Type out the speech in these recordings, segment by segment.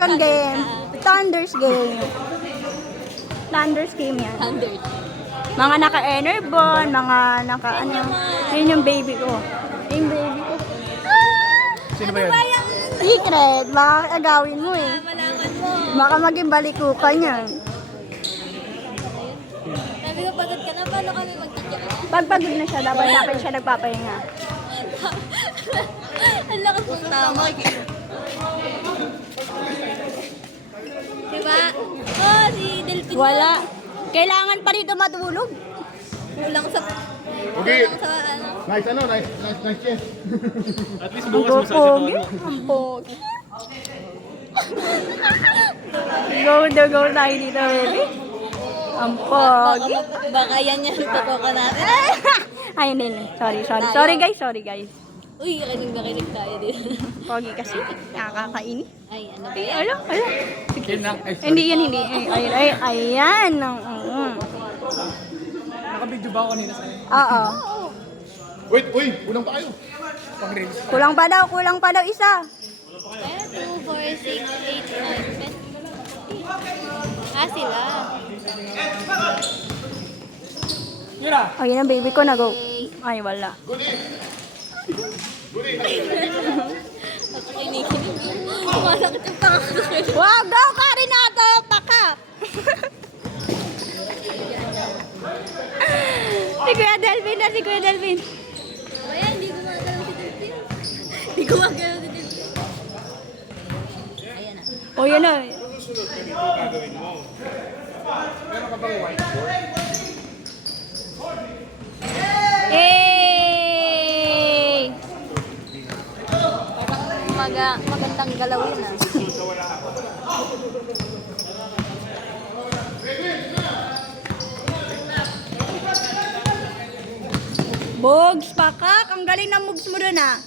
Ang game. Thunder's game. Thunder's game yan. Thunder. Mga naka-Enerbon, mga naka ano. Ayun yung baby ko. Yung baby ko. Sino ba yan? Secret. Baka agawin mo eh. Malaman mo. Baka maging balikukan yan. Sabi ko, pagod ka na. Paano kami magtatya? Pag pagod na siya, dapat sa akin siya nagpapahinga. Ang lakas mong tama. Diba? Oh, si Delphine. Wala. Kailangan pa rito matulog. Kulang sa... Okay. Kulang sa ano. Nice chance. At least Ang bukas mo sa pogi. Ang pogi. Go tayo dito, baby. Ang pogi. Baka yan yung tutukan natin. Ay, hindi. Sorry guys. Uy, kanig tayo dito. Pogi kasi. Nakakain. Ay, ano ba yan? Ala. Yun lang. Ay, sorry. Hindi. Ayan. Nakabidyo ba ako kanina sa'yo? Oo. Wait, unang pa kayo. Pang-reels. Kulang pa daw isa. Ayan, 2, 4, 6, 8, 9, 10. Sila. Yun na. Oh, yun ang baby ko na go. Ay, wala. Kinikinig. Masakit yung pangakas. Wow, go Karinato! Pakap! Si Kuya Delvin. Ayan, hindi gumagalaw si Delphine. Hindi gumagalaw si Delphine. Ayan na. O, yun na. Hey! Magandang galaw yun ah. Bogs, pakak. Ang galing ng moves mo dun ah.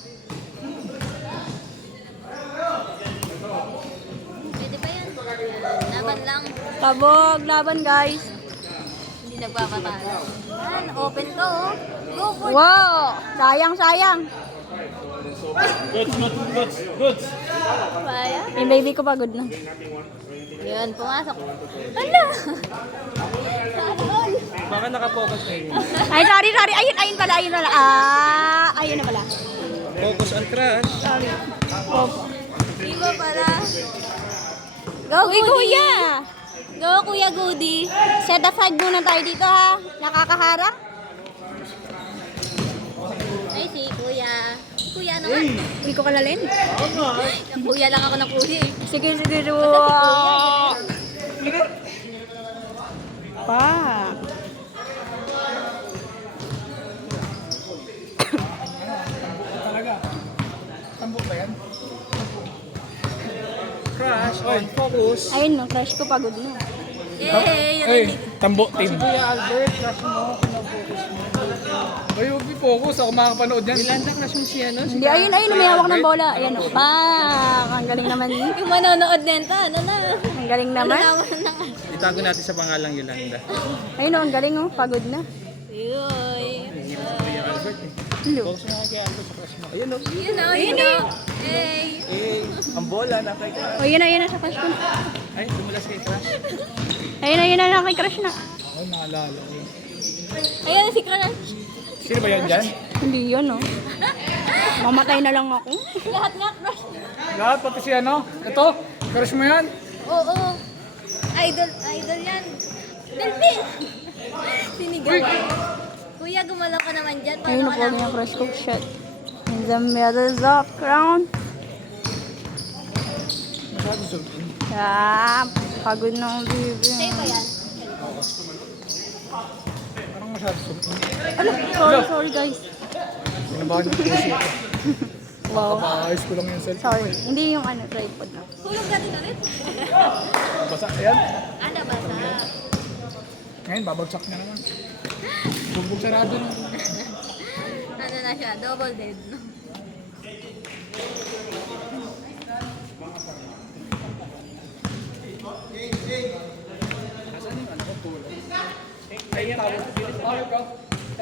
Pwede ba yan? Laban lang. Kabog, laban guys. Hindi nagpapatalo. Yan, open to oh. Go for it. Wow! Sayang. Goods. Kaya? Yung baby ko pagod na. Yun, pumasok. Hala! Sana all. Baka nakapokus na yun. Ay, sorry. Ayun pala. Ayun na pala. Focus on crush. Sorry. Oh. Di ba pala? Go, kuya! Go, Kuya Goody. Set aside muna tayo dito ha. Nakakaharang. Ay, si Kuya. Kuya naman. Hindi ko kalalin. Yung Kuya lang ako ng Kuya eh. Sige. Kuya. Pa. Talaga. Tambo ba yan? Crush on focus. Ayun, no, crush ko pagod na. Yay! Tambo team. Kuya Albert, crush mo. Pinafocus mo. Ay, huwag i-focus. Ako makapanood yan. Ilanda crush mo siya, no? Hindi, ayun, may hawak ng bola. Ayun, oh. Pak! Ang galing naman. Yung manonood nito, ano na? Ang galing naman. Naman na. Itago natin sa pangalang Yolanda. Ayun, ang galing, oh. Pagod na. Yoy. Kuya Albert eh. Hello. Focus na kay Albert sa crush mo. Ayun o. You know. Hey. Ang bola na kay crush. Oh, yun na sa crush ko. Ay, dumulas kay crush. Ayun na, nakikrush na. Ay, naalala ko. Ayun si Crush. Sino ba yan dyan? Hindi yun, oh. Mamatay na lang ako. Lahat nga crush. Lahat, pati si ano? Ito, crush mo yan? Oo. Idol yan. Delphine. Sinigaw. Kuya, gumalaw ka naman dyan. Ayun, Paano ka po lang? yung crush ko. Shit. In the middle of ground. Masyado sultan. Ah, pagod ng baby. Sa'yo ba yan? Parang masyado sultan. Sorry guys. Pinabahan yung puso ko. Wow. Ayos ko lang yung cellphone. Sorry. Hindi yung tripod na. Hulog natin ulit. Basa, ayan. Ano ba sa? Ngayon, babagsak na naman. Bugbog sarado na. Ano na siya? Double dead.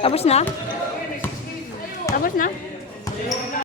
Tapos na? Tapos na?